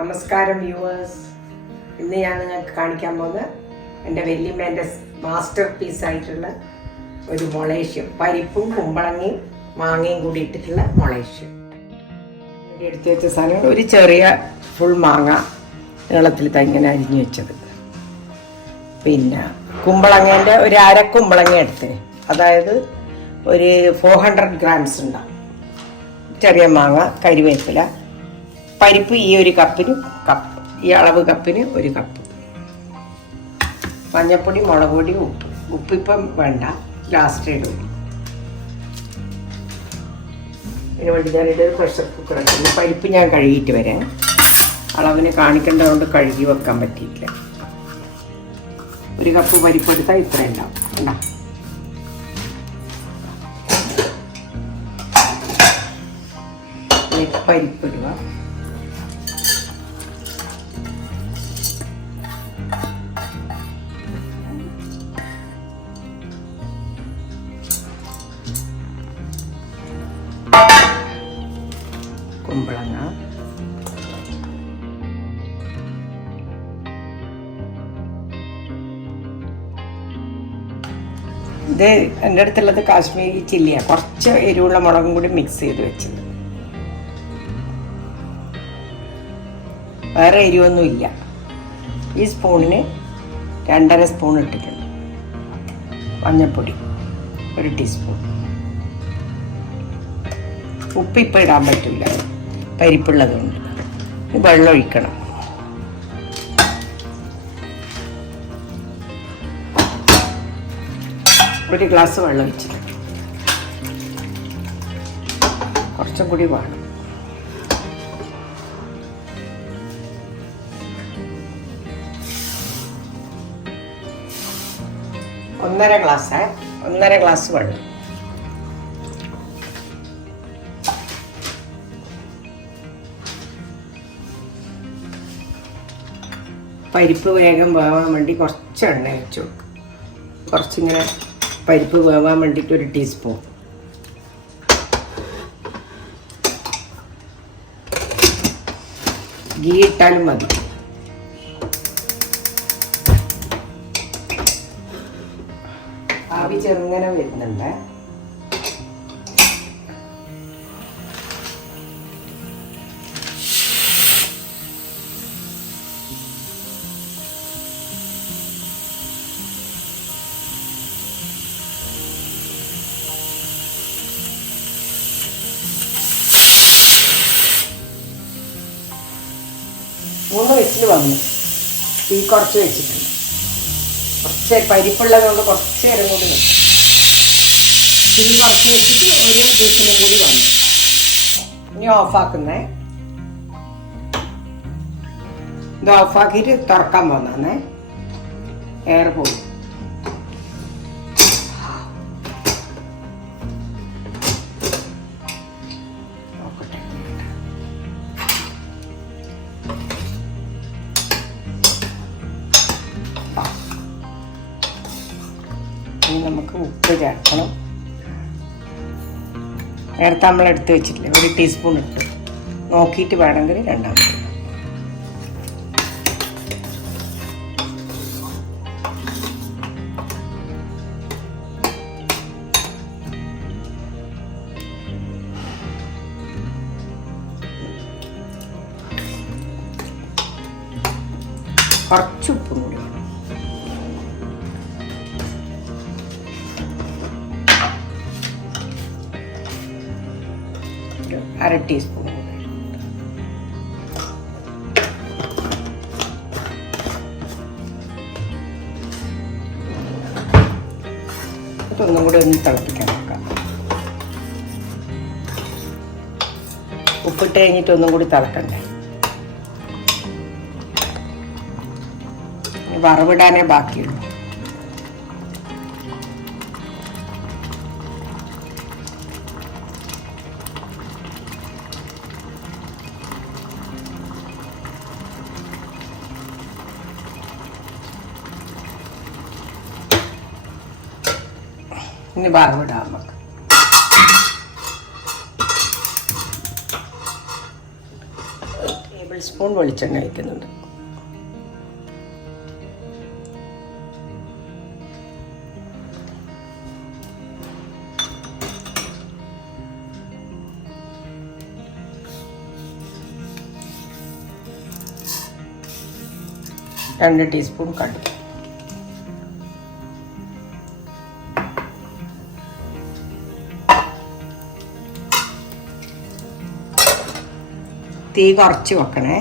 നമസ്കാരം വ്യൂവേഴ്സ്. ഇന്ന് ഞാൻ നിങ്ങൾക്ക് കാണിക്കാൻ പോകുന്ന എൻ്റെ വല്യമ്മേൻ്റെ മാസ്റ്റർ പീസായിട്ടുള്ള ഒരു മൊളേഷ്യം, പരിപ്പും കുമ്പളങ്ങയും മാങ്ങയും കൂടി ഇട്ടിട്ടുള്ള മൊളേഷ്യം. എടുത്തു വെച്ച സാധനം ഒരു ചെറിയ ഫുൾ മാങ്ങ നീളത്തിൽ തങ്ങനെ അരിഞ്ഞു വെച്ചത്, പിന്നെ കുമ്പളങ്ങേൻ്റെ ഒരു അര കുമ്പളങ്ങ എടുത്ത്, അതായത് ഒരു 400 ഗ്രാംസ് ഉണ്ടാവും. ചെറിയ മാങ്ങ, കരിവേപ്പില, പരിപ്പ് ഈ ഒരു കപ്പിന് ഈ അളവ് കപ്പിന് ഒരു കപ്പ്, മഞ്ഞൾപ്പൊടി, മുളക് പൊടി, ഉപ്പിപ്പം വേണ്ട, ലാസ്റ്റ് ഇടും. ഇതിന് വേണ്ടി ഞാനിത് പ്രഷർ കുക്കർ ആക്കി. പരിപ്പ് ഞാൻ കഴുകിയിട്ട് വരാം, അളവിന് കാണിക്കേണ്ടതുകൊണ്ട് കഴുകി വെക്കാൻ പറ്റിയിട്ടില്ല. ഒരു കപ്പ് പരിപ്പ് എടുത്താൽ ഇത്ര ഉണ്ടാവും. പരിപ്പ് ഇടുക, കുമ്പളങ്ങ, ഇത് എൻ്റെ അടുത്തുള്ളത് കാശ്മീരി ചില്ലിയാണ്, കുറച്ച് എരിവുള്ള മുളകും കൂടി മിക്സ് ചെയ്ത് വെച്ചത്. വേറെ എരിവൊന്നുമില്ല. ഈ സ്പൂണിന് 2.5 സ്പൂൺ ഇട്ടിട്ടുണ്ട്. മഞ്ഞൾപ്പൊടി 1 ടീസ്പൂൺ. ഉപ്പ് ഇപ്പം ഇടാൻ പറ്റില്ല, പരിപ്പുള്ളതുകൊണ്ട്. വെള്ളം ഒഴിക്കണം. ഒരു ഗ്ലാസ് വെള്ളം ഒഴിച്ചിട്ട് കുറച്ചും കൂടി വേണം. ഒന്നര ഗ്ലാസ് വെള്ളം. പരിപ്പ് വേഗം വേവാൻ വേണ്ടി കുറച്ച് എണ്ണ വെച്ച് കൊടുക്കും. കുറച്ചിങ്ങനെ പരിപ്പ് വേവാൻ വേണ്ടിയിട്ട് 1 ടീസ്പൂൺ. ഗീ ഇട്ടാലും മതി. ആവി ചെറുങ്ങനെ വരുന്നുണ്ട്. മൂന്ന് വിസിൽ വന്നു. തീ കുറച്ച് വെച്ചിട്ടുണ്ട്. കുറച്ച് പരിപ്പുള്ളത് കൊണ്ട് കുറച്ച് നേരം കൂടി വെക്കും. തീ കുറച്ച് വെച്ചിട്ട് ഒരു വിസിലും കൂടി വന്നു. ഇനി ഓഫാക്കുന്നേ. ഇത് ഓഫാക്കിയിട്ട് തുറക്കാൻ പോന്നേ. എയർ പോകും. ഇനി നമുക്ക് ഉപ്പ് ചേർക്കണം. നേരത്തെ നമ്മൾ എടുത്ത് വെച്ചിട്ടില്ലേ, 1 ടീസ്പൂൺ ഇട്ട് നോക്കിയിട്ട് വേണമെങ്കിൽ 2. കുറച്ച് ഉപ്പും കൂടി വേണം. ഒരു 1/2 ടീസ്പൂൺ കൂടി. ഒന്നും കൂടി ഒന്ന് തിളപ്പിക്കാൻ നോക്കാം. ഉപ്പിട്ട് കഴിഞ്ഞിട്ട് ഒന്നും കൂടി തിളക്കണ്ടേ. വറവിടാനേ ബാക്കിയുള്ളൂ. ഇനി വറവിടാം നമുക്ക്. ടേബിൾ സ്പൂൺ വെളിച്ചെണ്ണ ഒഴിക്കുന്നുണ്ട്. രണ്ട് ടീസ്പൂൺ കടുക്. തീ കുറച്ച് വെക്കണേ,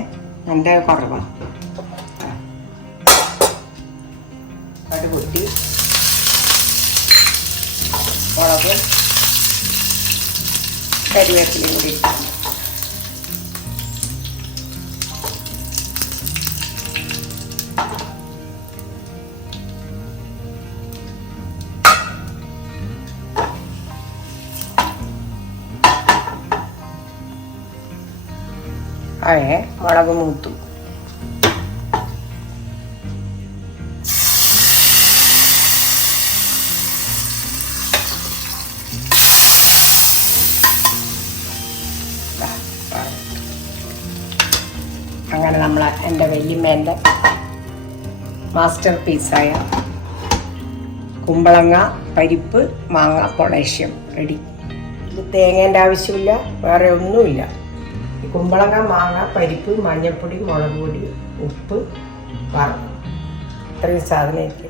എൻ്റെ കുറവാണ്. കടുക് പൊട്ടി, മുളകും കരിവേപ്പിലയും കൂടി ഇട്ടു. അതെ, മുളക് മൂത്തു. അങ്ങനെ എൻ്റെ വല്യമ്മേൻ്റെ മാസ്റ്റർ പീസായ കുമ്പളങ്ങ പരിപ്പ് മാങ്ങ പൊളേഷ്യം റെഡി. ഇത് തേങ്ങേൻ്റെ ആവശ്യമില്ല, വേറെ ഒന്നുമില്ല. കുമ്പളങ്ങ മാങ്ങ പരിപ്പ് മഞ്ഞൾപ്പൊടി മുളക് പൊടി ഉപ്പ് വറവ് ഇത്രയും സാധനം എനിക്ക്